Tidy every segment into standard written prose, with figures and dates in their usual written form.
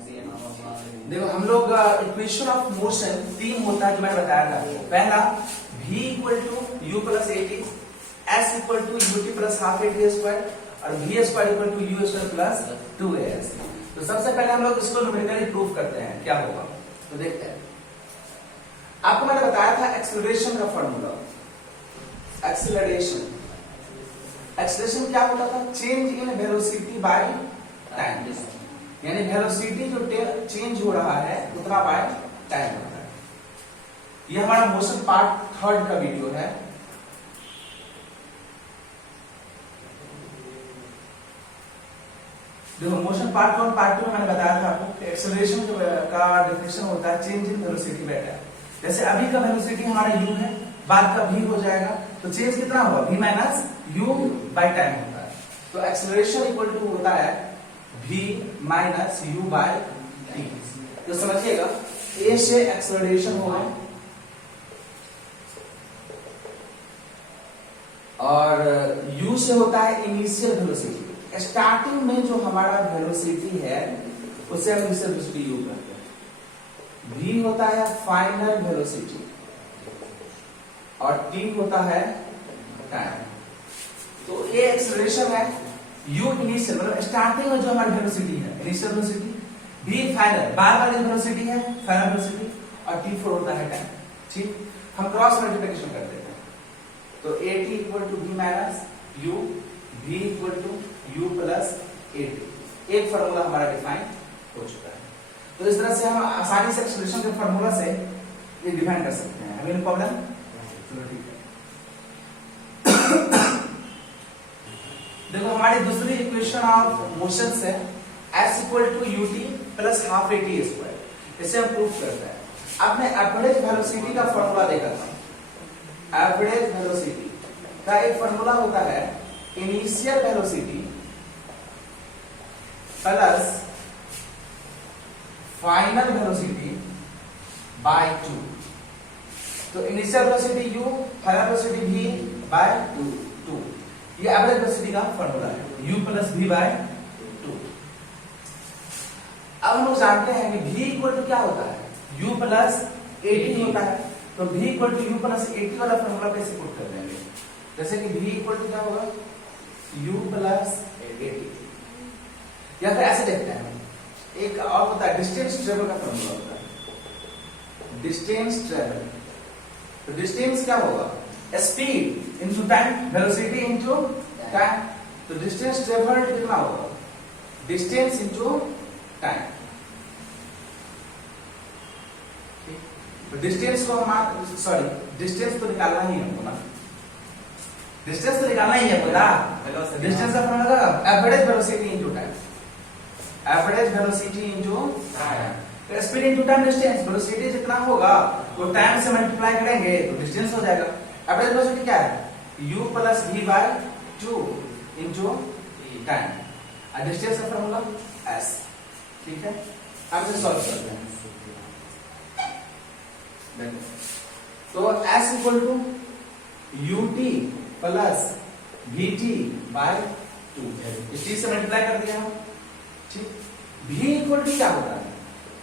देखो हम लोग इक्वेशन ऑफ मोशन तीन होता है जो मैंने बताया था। पहला v equal to u plus a t, s equal to u t plus half a t square और v square equal to u square plus 2as। तो सबसे पहले हम लोग इसको न्यूमेरिकली प्रूव करते हैं क्या होगा। तो देखते हैं, आपको मैंने बताया था एक्सेलरेशन का फॉर्मूला। एक्सेलरेशन क्या होता था? Change in velocity by time, यानी वेलोसिटी जो चेंज हो रहा है उतना बाय टाइम होता है। ये हमारा मोशन पार्ट थर्ड का वीडियो है। देखो motion part one part two में मैंने बताया था आपको एक्सेलरेशन का डेफिनेशन होता है change in velocity by time. जैसे अभी का वेलोसिटी हमारा u है, बाद का v हो जाएगा, तो चेंज कितना होगा? v minus u by time होता है। तो एक्सेलरेशन इक्वल टू होता है v minus u by t। तो समझिएगा, a से एक्सेलरेशन होगा और u से होता है इनिशियल वेलोसिटी। स्टार्टिंग में जो हमारा वेलोसिटी है उसे हम इनिशियल वेलोसिटी u कहते हैं। v होता है फाइनल वेलोसिटी और t होता है टाइम। तो ये एक्सेलरेशन है u इनिशियल, मतलब स्टार्टिंग में जो हमारी वेलोसिटी है इनिशियल वेलोसिटी, v फाइनल बाद वाली वेलोसिटी है फाइनल वेलोसिटी और t फोर होता है टाइम। ठीक, हम क्रॉस मल्टीप्लिकेशन कर देते हैं। तो at equal to v minus u, v equal to u plus at। एक फार्मूला हमारा डिफाइन हो चुका है। तो इस तरह से हम आसानी से एक्सेलरेशन के फार्मूला से ये डिफाइन कर सकते हैं। हमें प्रॉब्लम? चलो ठीक है। देखो हमारी दूसरी इक्वेशन ऑफ मोशन से s equal to u t plus half a t square, इसे हम प्रूफ करते हैं। आपने एवरेज वेलोसिटी का फॉर्मूला देखा था। एवरेज वेलोसिटी का एक फॉर्मूला होता है initial velocity plus final velocity by 2। तो initial velocity u, final velocity v by 2। ये एवरेज वेलोसिटी का फॉर्मूला है, u प्लस v बाय 2। अब हम लोग जानते हैं कि v इक्वल टू क्या होता है? u प्लस at होता है। तो v equal to u plus at वाला फॉर्मूला कैसे पुट कर देंगे? जैसे कि v इक्वल टू क्या होगा? u plus at। या फिर ऐसे देखते हैं, एक और होता है डिस्टेंस ट्रेवल का फॉर्मूला होता है डिस्टेंस ट्रेवल। तो डिस्टेंस क्या होगा? Speed into time, velocity into time. तो डिस्टेंस ट्रेवल्ड कितना होगा? Distance into time. तो डिस्टेंस को हम डिस्टेंस तो निकालना ही है हमको ना, डिस्टेंस तो निकालना ही है पूरा। डिस्टेंस का formula average velocity into time, average velocity into time. Speed into time distance, velocity जितना होगा वो टाइम से मल्टीप्लाई करेंगे तो डिस्टेंस हो जाएगा। एवरेज वेलोसिटी क्या है? u plus v by 2 into time और डिस्टेंस का फॉर्मूला s। ठीक है, अब इसे सॉल्व करते हैं। तो s equal to ut plus vt by 2, इस चीज से मल्टीप्लाई कर दिया हम। ठीक, v इक्वल टू क्या होता है?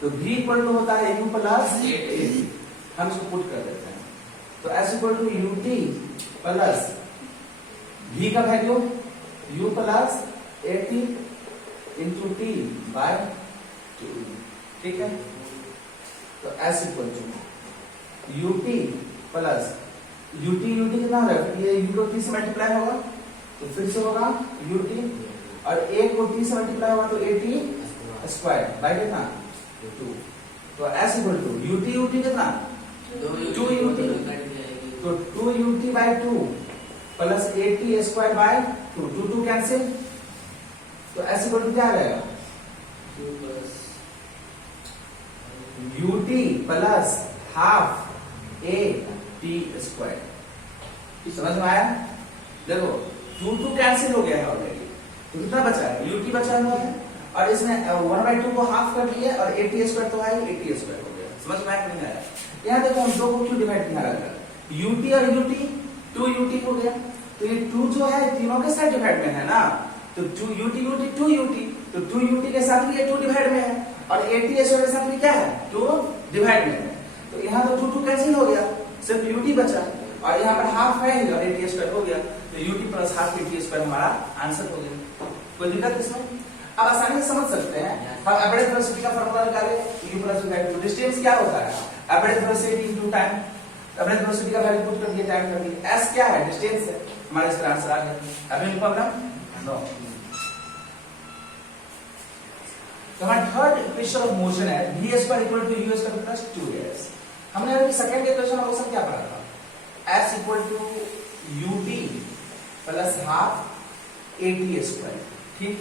तो v इक्वल टू होता है u प्लस at। हम इसको पुट कर देते हैं। तो s equal to ut plus v का value u plus at into t by 2। ठीक है, तो s equal to ut plus ut कितना होगा? ये u को t से मल्टीप्लाई होगा तो फिर से होगा ut और a को t से मल्टीप्लाई होगा तो at स्क्वायर बाय कितना? 2। तो s इक्वल टू ut कितना? 2ut। तो 2ut by 2 plus at square by 2, 2 cancel. तो s इक्वल टू क्या आ जाएगा? ut plus half at square. समझ में आया? देखो 2 कैंसिल हो गया है ऑलरेडी, तो कितना बचा है? ut बचा हुआ है और इसमें 1/2 को हाफ कर दिया और at स्क्वायर तो है, at स्क्वायर हो गया। समझ में आया कि नहीं आया? यहाँ देखो हम दो को क्यों डिवाइड किया अलग अलग, ut और ut 2ut हो गया। तो ये 2 जो है तीनों के साथ डिवाइड में है ना, तो 2ut 2ut, तो 2ut के साथ भी ये 2 डिवाइड में है और 80 स्क्वायर के साथ में क्या है 2 डिवाइड में, तो यहाँ तो 2 2 कैंसिल हो गया, सिर्फ ut बचा और यहाँ पर हाफ है और 80 स्क्वायर हो गया, तो ut प्लस हाफ 80 स्क्वायर हमारा आंसर हो गया। कोई दिक्कत इसमें? अब आसानी से समझ सकते हैं, हम एवरेज वेलोसिटी का फार्मूला निकाले u plus v by 2। Distance क्या होता है? Average velocity into time. Average velocity का वैल्यू पुट कर दिया, टाइम कर दिया, s क्या है? डिस्टेंस है, हमारा इसका आंसर आ गया। अभी एनी प्रॉब्लम? नो। तो हमारा थर्ड इक्वेशन ऑफ मोशन है v square equal to u square plus 2as। हमने अभी सेकंड इक्वेशन ऑफ मोशन क्या पढ़ा था? s equal to ut plus half 80 square, ठीक।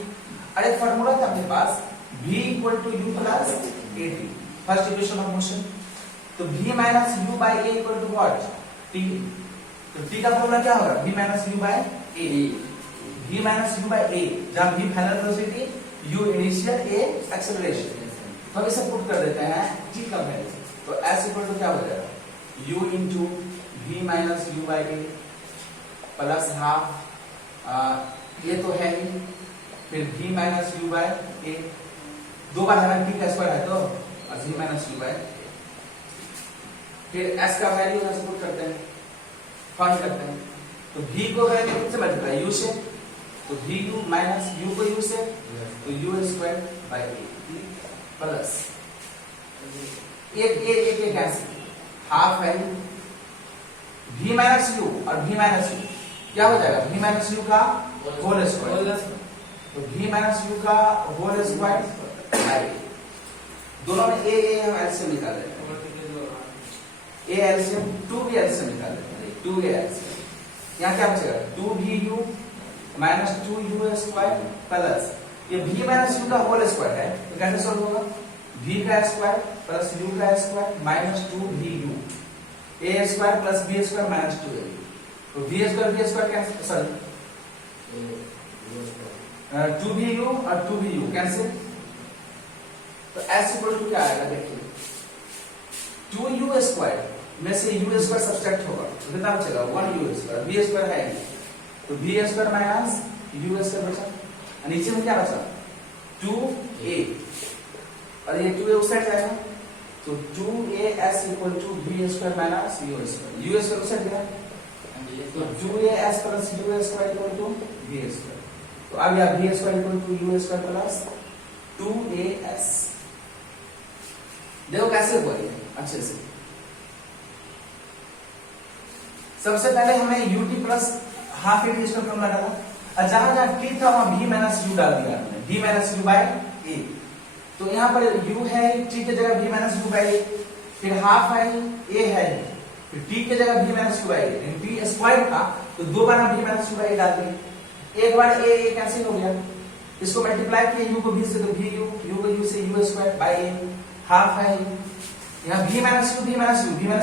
और एक फार्मूला था अपने पास v equal to u plus 80, first equation of motion. तो v minus u by a equal to what? t। तो t का फार्मूला क्या होगा? v minus u by a, v minus u by a, जहां v final velocity, u initial, a acceleration. तो हम इसे put कर देते हैं t का वैल्यू, तो s इक्वल टू क्या हो जाएगा? u into v minus u by a plus half, ये तो है ही, फिर v minus u by a, दो बार हमारे t का स्क्वायर है तो, और v माइनस u बाय, फिर s का वैल्यू हम पुट करते हैं, फाइंड करते हैं। तो v को वैल्यू किससे मल्टीप्लाई? u से, तो vu माइनस u को u से, तो u square by a plus एक कैंसिल, हाफ है v माइनस u और v माइनस u क्या हो जाएगा? v माइनस u का होल स्क्वायर, तो v माइनस u का होल स्क्वायर बाय a। दोनों में a हम एलसीएम निकाल लेते हैं, a एलसीएम 2 भी एलसीएम निकाल लेते हैं, 2 a एलसीएम, यहाँ क्या बचेगा? 2vu minus 2u square plus ये v माइनस u का होल स्क्वायर है, तो कैसे सॉल्व होगा? v का स्क्वायर प्लस u का square minus 2vu, a square plus b square minus 2a, तो v square cancel, sorry 2vu और 2vu कैंसिल, तो s इक्वल टू क्या आएगा? देखिए 2u स्क्वायर में से u स्क्वायर सब्ट्रैक्ट होगा, तो कितना बचेगा? 1u स्क्वायर, v स्क्वायर है, तो v square minus u square बचा, नीचे में क्या बचा? 2a, और ये 2a उस साइड जाएगा, तो 2as equal to v square minus u square, u square उस साइड गया, तो 2as plus u square equal to v square, तो अब यह v square equal to u square plus 2as। देखो कैसे हुआ ये अच्छे से। सबसे पहले हमें ut plus half 80 square formula डाला, और जहां जहां t था वहां v माइनस u डाल दिया हमने, v minus u by a। तो यहाँ पर u है, t की जगह v minus u by a, फिर हाफ है, a है, फिर t की जगह v minus u by a, t square था तो दो बार हम v minus u by a डाल दिए, एक बार a कैंसिल हो गया, इसको मल्टीप्लाई किया u को v से, तो u को u से u square by a, half है, यहाँ v माइनस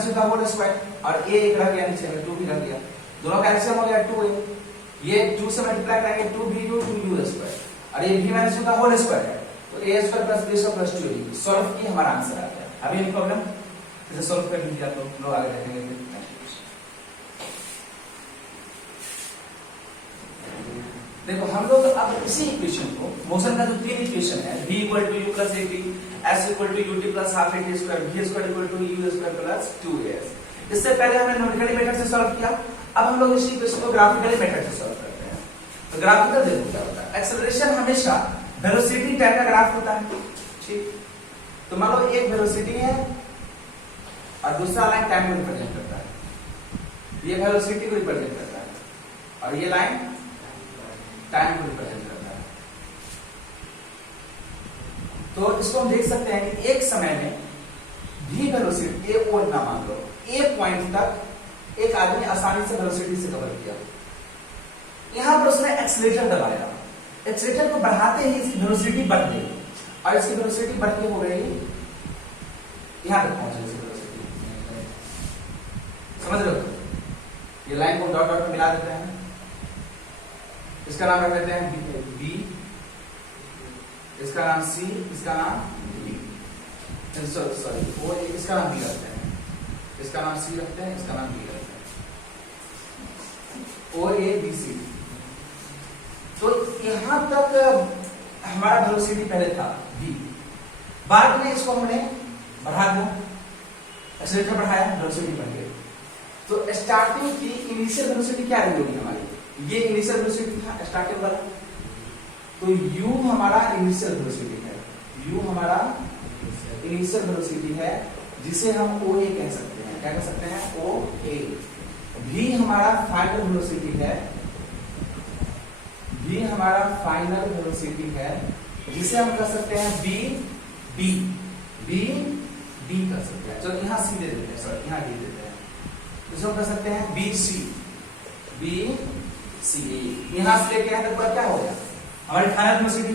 u का होल स्क्वायर, और a एक रह गया नीचे में, 2 भी रह गया, दोनों का एलसीएम हो गया 2a, ये 2 से मल्टीप्लाई करेंगे 2vu 2u स्क्वायर, और ये v माइनस u का होल स्क्वायर है, तो a square plus b square plus 2a, solve की हमारा आंसर आ गया। अभी नहीं प्रॉब्लम, इसे सॉल्व कर लीजिए आप लोग आगे देखेंगे। देखो हम लोग अब इसी इक्वेशन को, मोशन का जो तीन इक्वेशन है, v equal to u plus 80, s equal to ut plus half 80 square, v square equal to u square plus 2as, इससे पहले हमने न्यूमेरिकली मेथड से सॉल्व किया, अब हम लोग इसी इक्वेशन को ग्राफिकली मेथड से सॉल्व करते हैं। तो ग्राफिकल देखो क्या होता है, एक्सेलरेशन हमेशा वेलोसिटी टाइप का ग्राफ होता है, ठीक। तो मान लो एक वेलोसिटी है और दूसरा लाइन टाइम को रिप्रेजेंट करता है, ये वेलोसिटी को रिप्रेजेंट करता है और ये लाइन टाइम को रिप्रेजेंट करता है। तो इसको हम देख सकते हैं कि एक समय में भी वेलोसिटी a पॉइंट ना मान लो, a पॉइंट तक एक आदमी आसानी से वेलोसिटी से कवर किया, यहां पर उसने एक्सीलरेटर दबाया, एक्सीलरेटर को बढ़ाते ही इसकी वेलोसिटी बढ़ गई, और इसकी वेलोसिटी बढ़ के हो गई यहां तक पहुंच गई वेलोसिटी, समझ रहे हो? ये लाइन को डॉट डॉट में मिला देते हैं, इसका नाम रख देते हैं b, इसका नाम c, इसका नाम d, सॉरी वो इसका नाम b रखते हैं, इसका नाम c रखते हैं, इसका नाम b रखते हैं, o a b c। तो यहां तक हमारा वेलोसिटी पहले था v, बाद में इसको हमने बढ़ा दिया, एक्सीलरेटर बढ़ाया, वेलोसिटी बढ़ गई। तो स्टार्टिंग की इनिशियल वेलोसिटी क्या रही होगी हमारी, ये इनिशियल वेलोसिटी था स्टार्टिंग वाला, तो u हमारा इनिशियल वेलोसिटी है, u हमारा इनिशियल वेलोसिटी है जिसे हम OA कह सकते हैं। क्या कह सकते हैं, OA। v हमारा फाइनल वेलोसिटी है, v हमारा फाइनल वेलोसिटी है जिसे हम कह सकते हैं b d कर सकते हैं। चलो यहाँ c दे देते हैं, सॉरी यहाँ d देते हैं, तो हम कह सकते हैं bc यहाँ से लेके यहाँ तक पूरा क्या हो गया, हमारी फाइनल वेलोसिटी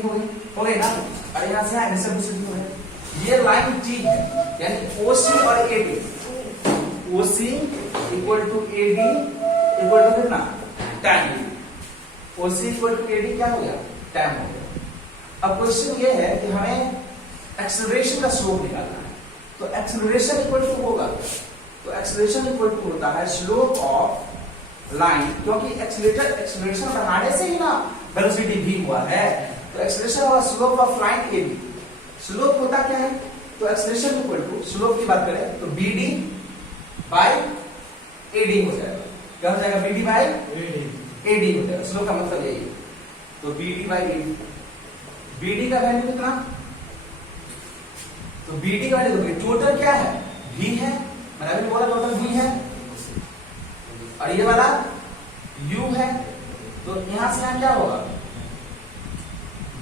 हो गई ना, और यहाँ से यहाँ इनिशियल वेलोसिटी हो गई। ये लाइन T है, यानी OC और AD, OC equal to AD equal to कितना, time. OC equal to AD क्या हो गया, टाइम हो गया। अब क्वेश्चन ये है कि हमें एक्सेलरेशन का स्लोप निकालना है, तो एक्सेलरेशन इक्वल टू होगा, तो एक्सेलरेशन इक्वल टू होता है स्लोप ऑफ लाइन, क्योंकि एक्सेलरेशन बढ़ाने से ही ना वेलोसिटी भी हुआ है, तो एक्सेलरेशन होगा slope of line AB। Slope होता क्या है, तो एक्सेलरेशन इक्वल टू, स्लोप की बात करें तो BD बाय AD हो जाएगा। क्या हो जाएगा, BD बाय AD हो जाएगा, स्लोप का मतलब यही है। तो BD बाय AD, BD का वैल्यू कितना, तो BD का वैल्यू टोटल क्या है, V है, मैंने अभी बोला टोटल V है, और ये वाला U है, तो यहां से यहां क्या होगा,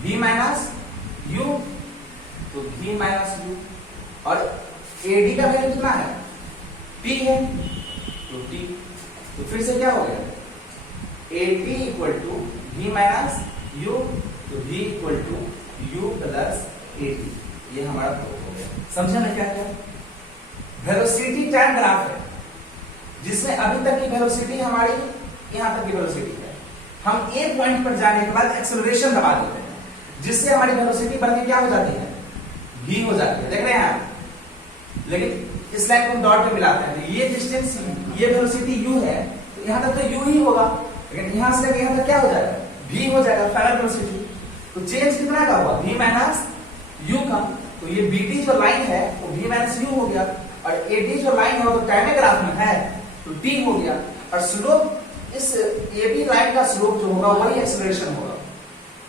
V माइनस U, तो V माइनस U, और AD का वैल्यू कितना है, T है, तो T, तो फिर से क्या हो गया, AT equal to V minus U, तो V equal to U plus AT, ये हमारा प्रूफ हो गया। समझे ना क्या क्या, वेलोसिटी टाइम ग्राफ है जिसमें अभी तक की वेलोसिटी हमारी यहां तक की वेलोसिटी है, हम एक पॉइंट पर जाने के बाद एक्सेलरेशन दबा देते हैं जिससे हमारी वेलोसिटी बढ़ के क्या हो जाती है, v हो जाती है, देख रहे हैं आप। लेकिन इस लाइन को हम डॉट पे मिलाते हैं, ये डिस्टेंस, ये वेलोसिटी u है, तो यहां तक तो u ही होगा, लेकिन यहां से लेकर यहां तक क्या हो जाएगा, v हो जाएगा फाइनल वेलोसिटी। तो चेंज कितना का हुआ, v माइनस u का, तो ये BD जो लाइन है वो v माइनस u हो गया, और AD जो लाइन है वो तो टाइम ग्राफ में है, तो t हो गया, और स्लोप इस AB लाइन का स्लोप जो होगा वही एक्सेलरेशन होगा,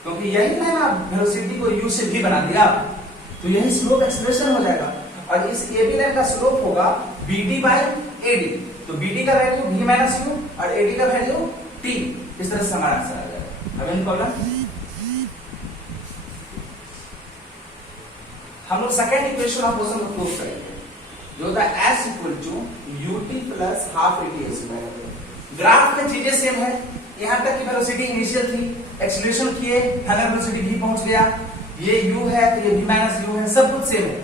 क्योंकि यही लाइन आप वेलोसिटी को u से v बना दिया, तो यही स्लोप एक्सेलरेशन हो जाएगा, और इस AB लाइन का स्लोप होगा BD बाय AD, तो BD का वैल्यू v माइनस u और AD का वैल्यू t, इस तरह से हमारा आंसर आ जाएगा। अब इन प्रॉब्लम हम लोग सेकंड इक्वेशन ऑफ मोशन को प्रूव करेंगे, जो होता है s equal to ut plus half AT। Graph में चीजें सेम है, यहां तक की वेलोसिटी इनिशियल थी, एक्सेलरेशन किए, फाइनल वेलोसिटी v पहुंच गया, ये u है तो ये v माइनस u है, सब कुछ सेम है।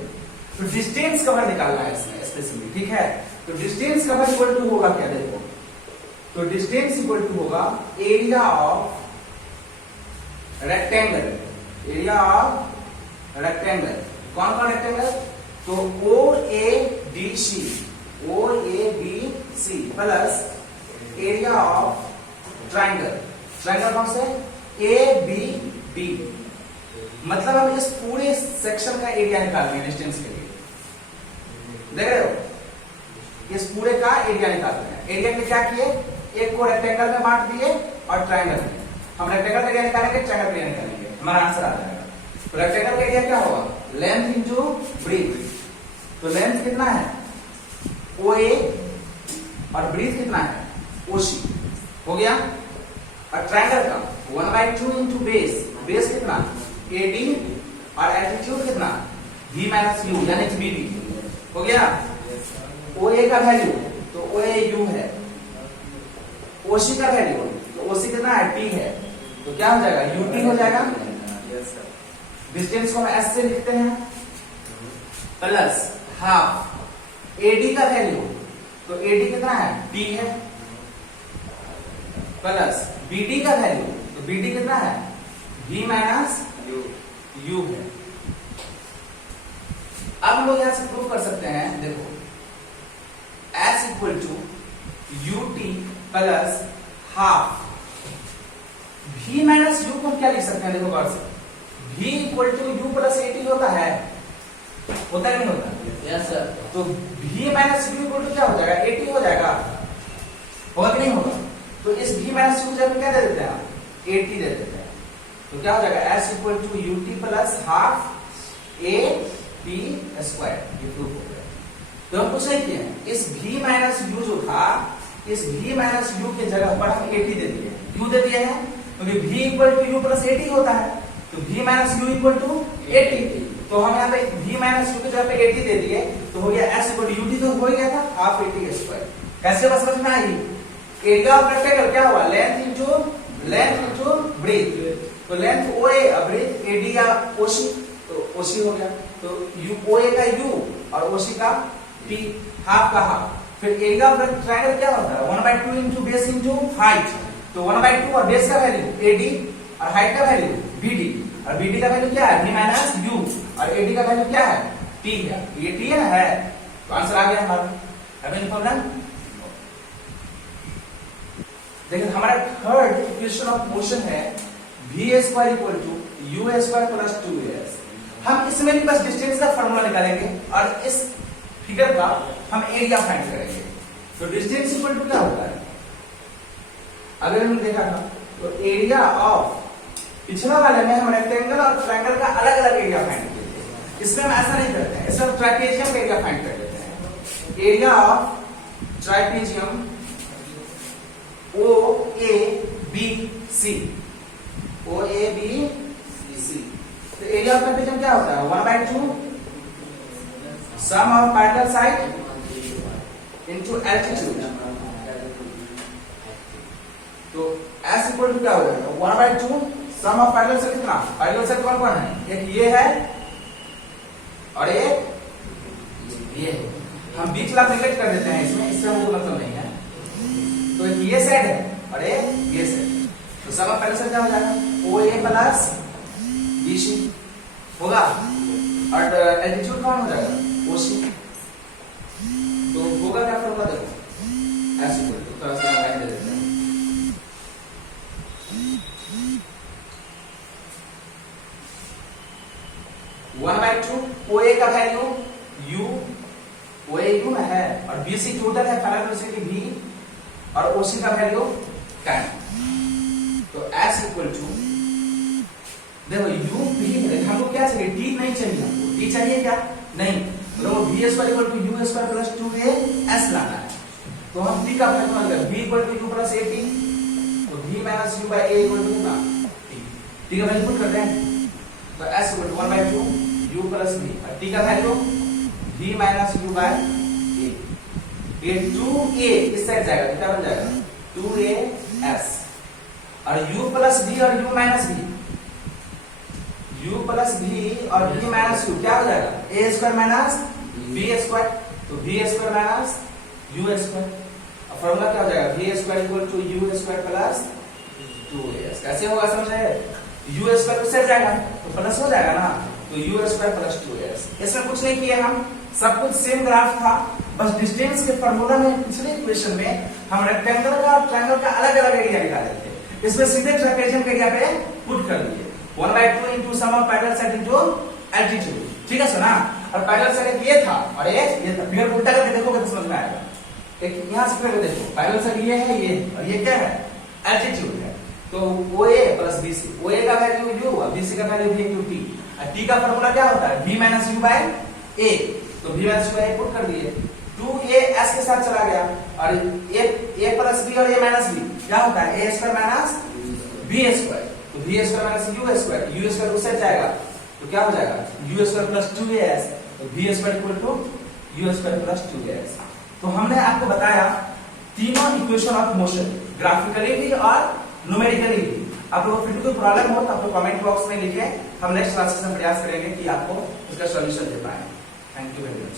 तो डिस्टेंस कवर निकालना है इसमें स्पेशली, ठीक है। तो डिस्टेंस कवर इक्वल टू होगा क्या, देखो, तो डिस्टेंस इक्वल टू होगा area of rectangle, area of rectangle, कौन कौन रेक्टेंगल, तो OABC plus area of triangle, triangle कौन से, ABB, मतलब हम इस पूरे सेक्शन का एरिया निकाल रहे हैं डिस्टेंस के लिए, देख रहे हो, इस पूरे का एरिया निकालते हैं। एरिया के क्या किए, एक को रेक्टेंगल में बांट दिए और ट्राइंगल में, हम रेक्टेंगल का एरिया निकालेंगे, ट्राइंगल का एरिया निकालेंगे, हमारा आंसर आ जाएगा। तो रेक्टेंगल का एरिया क्या होगा, लेंथ इंटू ब्रीथ, तो लेंथ कितना है OA और ब्रीथ कितना है OC, हो गया। और ट्राइंगल का 1/2 इंटू बेस, बेस कितना AD और एल्टीट्यूड कितना v माइनस u यानी कि BD, हो गया। OA का वैल्यू तो OAU है, OC का वैल्यू तो OC कितना है T है, तो क्या हो जाएगा UT हो जाएगा। डिस्टेंस को हम S से लिखते हैं प्लस हाफ AD का वैल्यू, तो AD कितना है T है, प्लस BD का वैल्यू, तो BD कितना है v माइनस u है। अब हम लोग यहां से प्रूव कर सकते हैं, देखो S equal to UT plus half v minus u को हम क्या लिख सकते हैं, देखो गौर से, v equal to u plus AT होता है, होता है नहीं होता? Yes sir. तो v minus u equal to क्या हो जाएगा? 80 हो जाएगा, होगा कि नहीं होगा? तो इस v माइनस u को जब क्या दे देते हैं? 80 दे देते हैं, तो क्या हो जाएगा? s equal to ut plus half a p square, ये प्रूफ हो गया। तो हम कुछ नहीं किए, इस v माइनस u जो था, इस v माइनस u की जगह पर हम 80 दे दिए। क्यों दे दिए हैं? क्योंकि v equal to u plus 80 होता है, तो v minus u equal to 80, तो हम यहाँ पे v माइनस u की जगह पे 80 दे दिए, तो हो गया s इक्वल टू ut, तो हो गया था हाफ 80 स्क्वायर। कैसे बस समझ में आई? एरिया ऑफ रेक्टेंगल क्या हुआ? लेंथ इनटू ब्रेथ, तो लेंथ OA और ब्रेथ AD या OC, तो OC हो गया, तो OA का U और OC का P, हाफ का हाफ। फिर एरिया ऑफ ट्रायंगल क्या होता है? 1/2 इनटू बेस इनटू हाइट, तो 1/2 और बेस का वैल्यू AD और हाइट का वैल्यू BD, और BD का वैल्यू क्या है? V माइनस U, और AD का वैल्यू क्या है? T है, ये T है, तो आंसर आ गया हमारा। है ना प्रॉब्लम? देखिए हमारा थर्ड इक्वेशन ऑफ मोशन है v square equal to u square plus 2as। हम इसमें भी बस डिस्टेंस का फार्मूला निकालेंगे और इस फिगर का हम एरिया फाइंड करेंगे। तो डिस्टेंस इक्वल टू क्या होता है? अगर हमने देखा था तो एरिया ऑफ, पिछला वाले में हम रेक्टेंगल और ट्रायंगल का अलग अलग एरिया फाइंड किए थे, इसमें हम ऐसा नहीं करते हैं, इसमें ट्रापेजियम का एरिया फाइंड कर लेते हैं। एरिया ऑफ ट्रापेजियम OABC, तो एरिया ऑफ ट्रापेजियम क्या होता है? 1/2 sum of parallel side into altitude, तो s इक्वल टू क्या हो जाएगा? 1/2 सम ऑफ पैरेलल साइड। कितना पैरेलल साइड कौन कौन है? एक ये है और एक ये है। हम बीच वाला नेगलेक्ट कर देते हैं, इसमें इससे हमको मतलब नहीं है। तो एक ये साइड है और एक ये साइड, तो सम ऑफ पैरेलल साइड क्या हो जाएगा? OA प्लस BC होगा, और एल्टीट्यूड कौन हो जाएगा? OC। तो होगा क्या फॉर्मूला? देखो s इक्वल टू, थोड़ा सा लाइन दे देते हैं, वन बाई टू OA का वैल्यू U, OA U में है, और BC टोटल है पैरेलल वेलोसिटी V, और OC का वैल्यू 10। तो s इक्वल टू, देखो U भी हमको क्या चाहिए? T नहीं चाहिए हमको, T चाहिए क्या? नहीं, तो v square equal to u square plus 2as लाना है। तो हम T का फॉर्मूला लगाएंगे, v equal to u plus at, तो v minus u by a equal to कितना? T का वैल्यू पुट करते हैं, तो s equal to 1/2 u plus v, और T का value v minus u by a। ये 2a इस साइड जाएगा, तो क्या बन जाएगा? 2as, और u प्लस v और u minus v, u plus v और v माइनस u क्या हो जाएगा? a square minus v square, तो v square minus u square, और फॉर्मूला क्या हो जाएगा? v square equal to u square plus 2as। कैसे होगा समझ रहे हैं? u स्क्वायर से जाएगा तो प्लस हो जाएगा ना, तो u स्क्वायर प्लस 2as। इसमें कुछ नहीं किया हम, सब कुछ सेम ग्राफ था, बस डिस्टेंस के फार्मूला में पिछले इक्वेशन में हम रेक्टेंगल का और ट्रायंगल का अलग अलग एरिया निकाले थे, इसमें सीधे ट्रापेजियम के एरिया पे पुट कर दिए। 1/2 into sum of parallel side into altitude, ठीक है सुना? और पैरेलल साइड ये था और एक ये था, फिगर उल्टा करके देखोगे तो समझ में आएगा। एक यहां से फिगर देखो, पैरेलल साइड ये है, ये और ये क्या है? एल्टीट्यूड है। तो OA प्लस BC, OA का वैल्यू u और BC का वैल्यू v q t, और t का फार्मूला क्या होता है? v minus u by a, तो v minus u by a put कर दिए, 2as के साथ चला गया, और a प्लस b और a माइनस b क्या होता है? a square minus b square, तो v square minus u square उस साइड जाएगा, तो क्या हो जाएगा? u स्क्वायर प्लस 2as, तो v square equal to u square plus 2as। तो हमने आपको बताया तीनों इक्वेशन ऑफ मोशन, ग्राफिकली भी और न्यूमेरिकली भी। आप लोगों को फिर कोई प्रॉब्लम हो तो आप लोग कमेंट बॉक्स में लिखें, हम नेक्स्ट क्लासेस में प्रयास करेंगे कि आपको इसका सॉल्यूशन दे पाए। Thank you very much.